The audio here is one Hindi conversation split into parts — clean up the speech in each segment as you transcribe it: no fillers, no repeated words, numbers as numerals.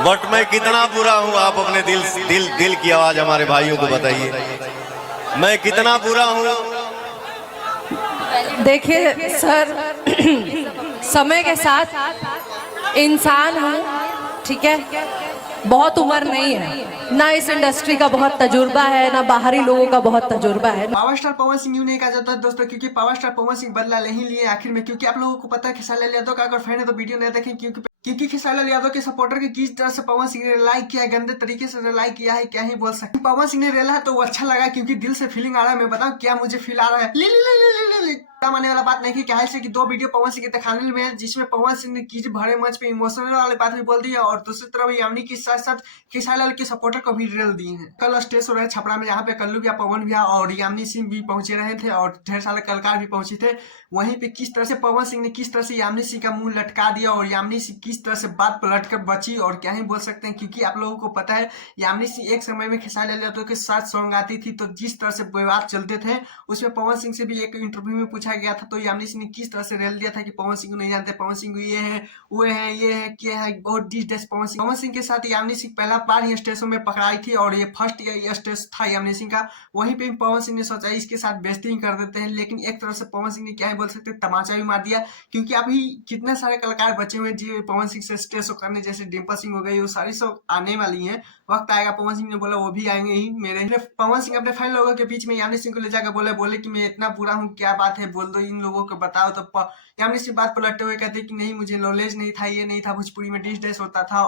बट मैं कितना बुरा हूँ, आप अपने दिल की आवाज हमारे भाइयों को बताइए, मैं कितना बुरा हूँ। देखिए सर, समय के साथ इंसान हूँ, ठीक है, बहुत उम्र नहीं है, ना इस इंडस्ट्री का बहुत तजुर्बा है, ना बाहरी लोगों का बहुत तजुर्बा है। पावर स्टार पवन सिंह यूं नहीं कहा जाता है दोस्तों, क्योंकि पावर स्टार पवन सिंह बदला नहीं लिए आखिर में, क्योंकि आप लोगों को पता है खेसारी लाल यादव का अगर फैन है तो वीडियो नहीं देखें, क्योंकि खेसारी लाल यादव के सपोर्टर के किस तरह से पवन सिंह ने रिलाई किया है, गंदे तरीके से रिलाई किया है, क्या ही बोल सकते। पवन सिंह ने रेला है तो वो अच्छा लगा, क्योंकि दिल से फीलिंग आ रहा है। मैं बताऊं क्या मुझे फील आ रहा है, मानने वाला बात नहीं कि से कि 2 वीडियो पवन सिंह के दिखाने में है, जिसमें पवन सिंह ने किस भरे मंच पे इमोशनल वाली बात भी बोल दी है, और दूसरी तरफ यामिनी के साथ साथ खेसारी लाल के सपोर्टर को भी रेल दी है। कल स्टेज हो रहे छपरा में, यहाँ पे कल्लू भैया, पवन भैया और यामिनी सिंह भी पहुंचे रहे थे, और ढेर सारे कलाकार भी पहुंचे थे। वहीं पे किस तरह से पवन सिंह ने किस तरह से यामिनी सिंह का मुंह लटका दिया, और यामिनी सिंह किस तरह से बात पलट कर बची, और क्या ही बोल सकते हैं, क्योंकि आप लोगों को पता है यामिनी सिंह एक समय में खेसारी लाल यादव के साथ सॉन्ग आती थी, तो जिस तरह से विवाद चलते थे उसमें पवन सिंह से भी एक इंटरव्यू में पूछा गया था, तो यामिनी सिंह ने किस तरह से रेल दिया था कि पवन सिंह को नहीं जानते, पवन सिंह ये है वो है ये है क्या है, बहुत डिस पवन सिंह के साथ यामिनी सिंह पहला बार ही स्टेशन में पकड़ाई थी, और ये फर्स्ट स्टेज था यामिनी सिंह का। वहीं पे पवन सिंह ने सोचा इसके साथ बेइज्जती ही कर देते हैं, लेकिन एक तरह से पवन सिंह ने क्या ही बोल सकते, तमाचा भी मार दिया, क्योंकि अभी कितने सारे कलाकार बचे हुए जी पवन सिंह से स्टेज शो करने, जैसे डिम्पल सिंह हो गई, वो सारी सब आने वाली है, वक्त आएगा। पवन सिंह ने बोला वो भी आएंगे ही मेरे। पवन सिंह अपने फैन लोगों के बीच में यामिनी सिंह को ले जाकर बोले कि मैं इतना बुरा हूँ, क्या बात है, बोल दो इन लोगों को बताओ। तो यामिनी सिंह बात पलटते हुए कहते कि नहीं मुझे नॉलेज नहीं था, ये नहीं था, भोजपुरी में डिस होता था।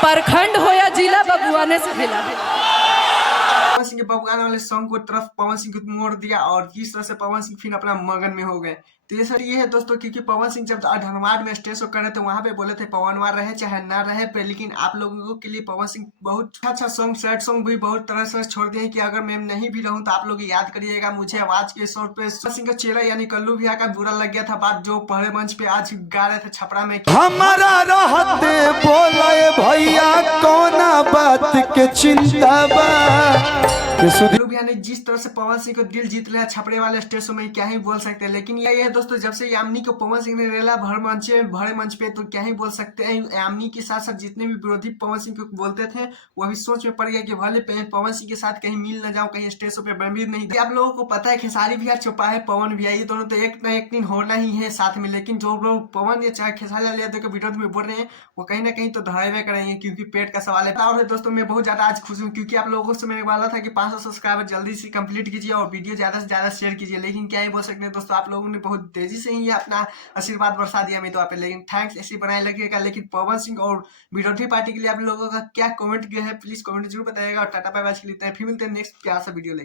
प्रखंड हो या जिला, बबुआने से मिला। पवन सिंह के बबुआने वाले सॉन्ग को तरफ पवन सिंह को मोड़ दिया, और जिस तरह से पवन सिंह फिर अपना मगन में हो गए। तो ये सर ये है दोस्तों, क्योंकि पवन सिंह जब धनबाद में स्टेज शो कर रहे थे, वहां पे बोले थे पवनवार रहे चाहे ना रहे पे, लेकिन आप लोगों के लिए पवन सिंह बहुत अच्छा सॉन्ग, सैड सॉन्ग भी बहुत तरह से छोड़ दिए कि अगर मैं नहीं भी रहूं तो आप लोग याद करिएगा मुझे। आवाज के शोर पे सिंह का चेहरा यानी कल्लू भैया का बुरा लग गया था बात, जो पहले मंच पे आज गा रहे थे छपरा में, हमारा रहते बोले भैया कौना बात के चिंता बा। कल्लू भैया ने जिस तरह से पवन सिंह को दिल जीत लिया छपरे वाले स्टेज में, क्या ही बोल सकते हैं। लेकिन ये है दोस्तों, जब से यामिनी को पवन सिंह ने रेला भरे मंच पे, तो क्या ही बोल सकते हैं। यामिनी के साथ साथ जितने भी विरोधी पवन सिंह को बोलते थे, वो भी सोच में पड़ गया कि भले पवन सिंह के साथ कहीं मिल न जाओ, कहीं स्टेज पे बंबीर नहीं। आप लोगों को पता है खेसारी भैया छुपा है पवन भैया, ये दोनों तो एक न एक दिन होना ही है साथ में, लेकिन जो लोग पवन या चाहे खेसारी लाल यादव के विरोध में बोल रहे हैं, वो कहीं ना कहीं तो धड़ावे करेंगे, क्योंकि पेट का सवाल है। और दोस्तों मैं बहुत ज्यादा आज खुश हूँ, क्योंकि आप लोगों से मैंने बोला था कि 500 सब्सक्राइबर जल्दी से कंप्लीट कीजिए और वीडियो ज्यादा से ज्यादा शेयर कीजिए, लेकिन क्या ही बोल सकते हैं दोस्तों, आप लोगों ने बहुत तेजी से ही अपना आशीर्वाद बरसा दिया मैं तो आप, लेकिन थैंक्स ऐसे बनाए लगेगा। लेकिन पवन सिंह और विरोधी पार्टी के लिए आप लोगों का क्या कमेंट किया है, प्लीज कमेंट जरूर बताइएगा, और टाटा बाय बाय के लिए फिर मिलते हैं नेक्स्ट प्यार सा वीडियो लेकर।